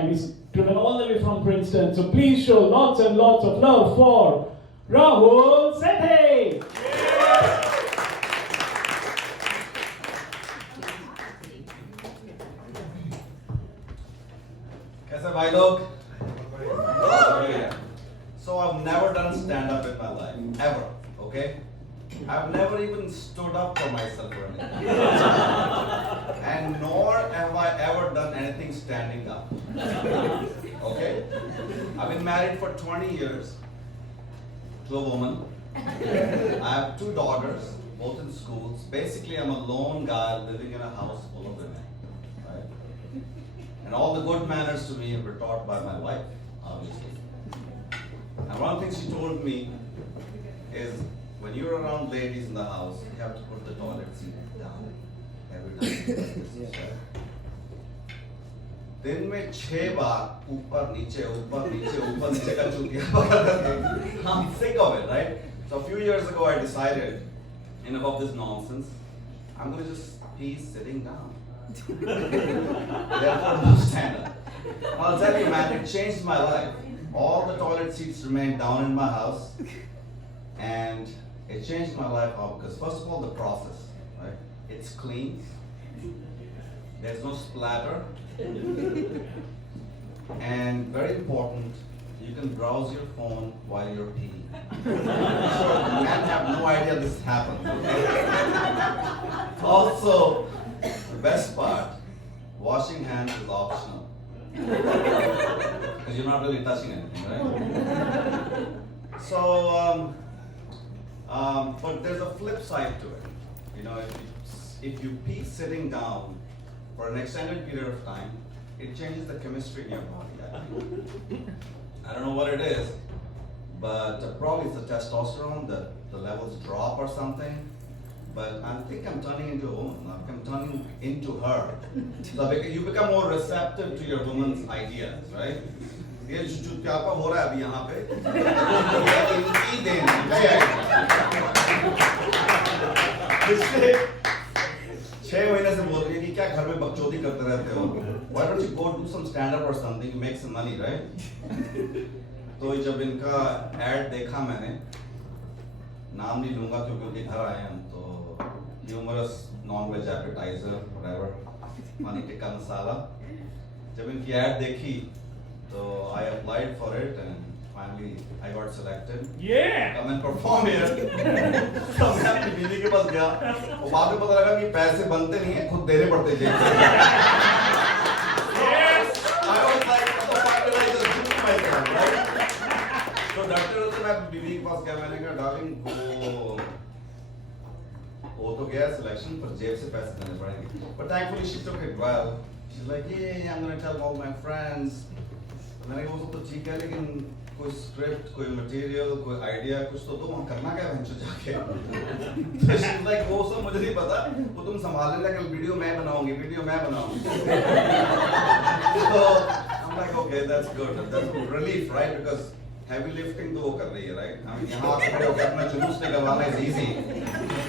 Chinese student all the way from Princeton. So please show lots and lots of love for Rahul Sethi. कैसे भाई लोग? So I've never done stand-up in my life, ever, okay? I've never even stood up for myself or anything. And nor have I ever done anything standing up. Okay? I've been married for 20 years to a woman. I have 2 daughters, both in schools. Basically, I'm a lone guy living in a house full of women. Right? And all the good manners to me were taught by my wife, obviously. And one of the things she told me is, when you're around ladies in the house, you have to put the toilet seat down every time. दिन में 6 बार ऊपर नीचे का चूतिया पकड़ I'm sick of it, right? So a few years ago I decided, enough of this nonsense, I'm going to just pee sitting down. Therefore, no stand up. I'll tell you, man, it changed my life. All the toilet seats remained down in my house, and it changed my life out because first of all, the process, right? It's clean. There's no splatter. And very important, you can browse your phone while you're peeing. So men have no idea this happens. Also, the best part, washing hands is optional. Because you're not really touching anything, right? So, but there's a flip side to it. You know, if you pee sitting down for an extended period of time, it changes the chemistry in your body, I think. I don't know what it is, but probably it's the testosterone, the levels drop or something. But I think I'm turning into a woman. I'm turning into her. So you become more receptive to your woman's ideas, right? ये जो क्या हो रहा है अभी यहाँ पे ये इनकी देन पिछले 6 महीने से बोल रही है कि क्या घर में बकचोदी करते रहते हो Why don't you go do some stand up or something, you make some money, right? तो जब इनका ad देखा मैंने नाम नहीं लूँगा क्योंकि उनके घर आए हम तो humorous non-veg appetizer whatever पानी टिक्का मसाला जब इनकी ad देखी तो I applied for it and finally I got selected. Yeah. Come and perform here. तो मैं अपनी बीवी के पास गया और बाद में पता लगा कि पैसे बनते नहीं हैं खुद देने पड़ते जेब से. Yes. I was like, what the fuck did I just do to myself, right? तो डरते डरते मैं अपनी बीवी के पास गया मैंने कहा डार्लिंग वो तो गया सिलेक्शन पर जेब से पैसे देने पड़ेंगे. But thankfully she took it well. She's like, yeah, I'm gonna tell all my friends. मैंने कहा वो सब तो ठीक है लेकिन कोई स्क्रिप्ट कोई मटेरियल कोई आइडिया कुछ तो वहाँ करना क्या है जाके तो she's like वो सब मुझे नहीं पता वो तुम संभाल लेना कल वीडियो मैं बनाऊंगी so I'm like okay that's good that's a relief right because heavy lifting तो वो कर रही है right I mean यहाँ खड़े होकर अपना जुलूस निकलवाना is easy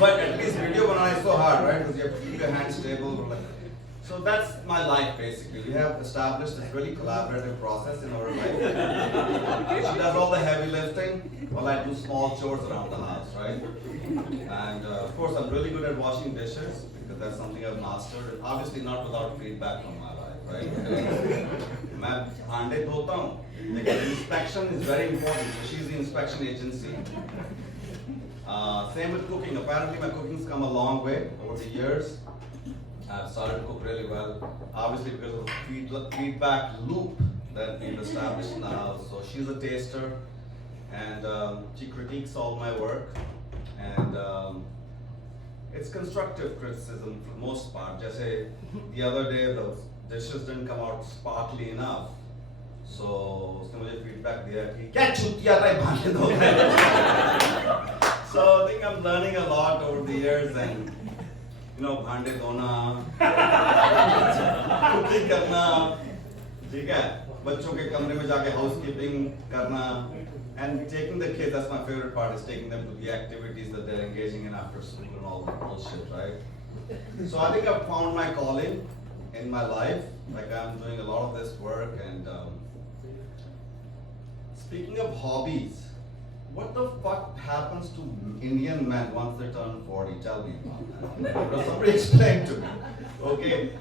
but at least video banana is so hard right because you have to keep your hands stable like so that's my life basically. We have established this really collaborative process in our life. She does all the heavy lifting while I do small chores around the house, right? And of course I'm really good at washing dishes because that's something I've mastered. And obviously not without feedback from my wife, right? मैं भांडे धोता हूँ लेकिन inspection is very important. So she's the inspection agency. Same with cooking. Apparently my cooking's come a long way over the years. I've started to cook really well, obviously because of the feedback loop that we've established in the house. So she's a taster, and she critiques all my work, and it's constructive criticism for the most part. Just say the other day the dishes didn't come out sparkly enough, so उसने मुझे feedback दिया कि क्या चूतिया था ये भांडे धो रहे. So I think I'm learning a lot over the years and. You know, भांडे धोना, कुकिंग करना, ठीक है, बच्चों के कमरे में जाके housekeeping करना, and taking the kids. That's my favorite part is taking them to the activities that they're engaging in after school and all that bullshit, right? So I think I've found my calling in my life. Like I'm doing a lot of this work, and Speaking of hobbies, what the fuck happens to Indian men once they turn 40? Tell me about that. Somebody explain to me. Okay?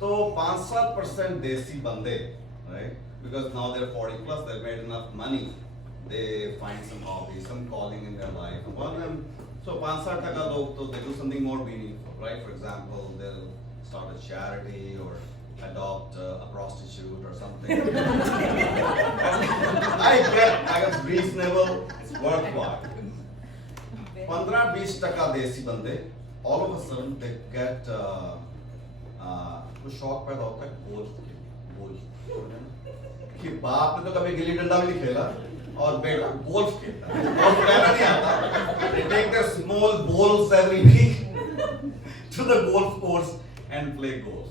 So 5-7% desi bande, right? Because now they're 40 plus, they've made enough money. They find some hobby, some calling in their life. One of them, so 5-7% log, so they do something more meaningful, right? For example, they'll start a charity or adopt a prostitute or something. I guess reasonable, it's worthwhile. 15-20% देसी बंदे, all of a sudden they get वो शौक पैदा होता है golf कि बाप ने तो कभी गिल्ली डंडा भी नहीं खेला और बेटा गोल्फ खेलता है और कहना नहीं आता they take their small balls every week to the golf course and play golf.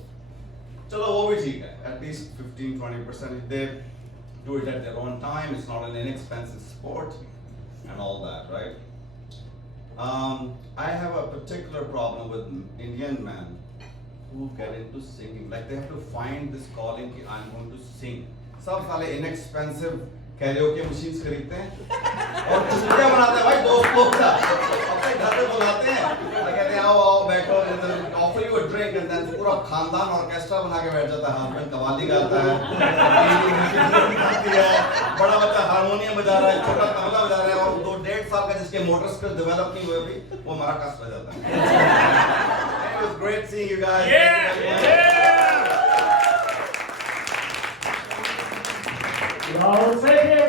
चलो वो भी ठीक है, at least 15-20% they do it at their own time. It's not an inexpensive sport and all that, right? I have a particular problem with Indian men who get into singing. Like they have to find this calling कि I'm going to sing. सब साले inexpensive karaoke machines खरीदते हैं और छुट्टियां बनाते हैं भाई दोस्त लोग का अपने घर पे बुलाते हैं कहते हैं आओ आओ बैठो offer you a drink and then पूरा खानदान ऑर्केस्ट्रा बना के बैठ जाता है हस्बैंड कव्वाली गाता है बड़ा बच्चा हारमोनियम बजा रहा है छोटा तबला बजा रहा है और 2-1.5 साल का जिसके मोटर स्किल डेवलप नहीं हुए अभी वो हमारा कष्ट बजा जाता है. It was great seeing you guys. Rahul Sethi.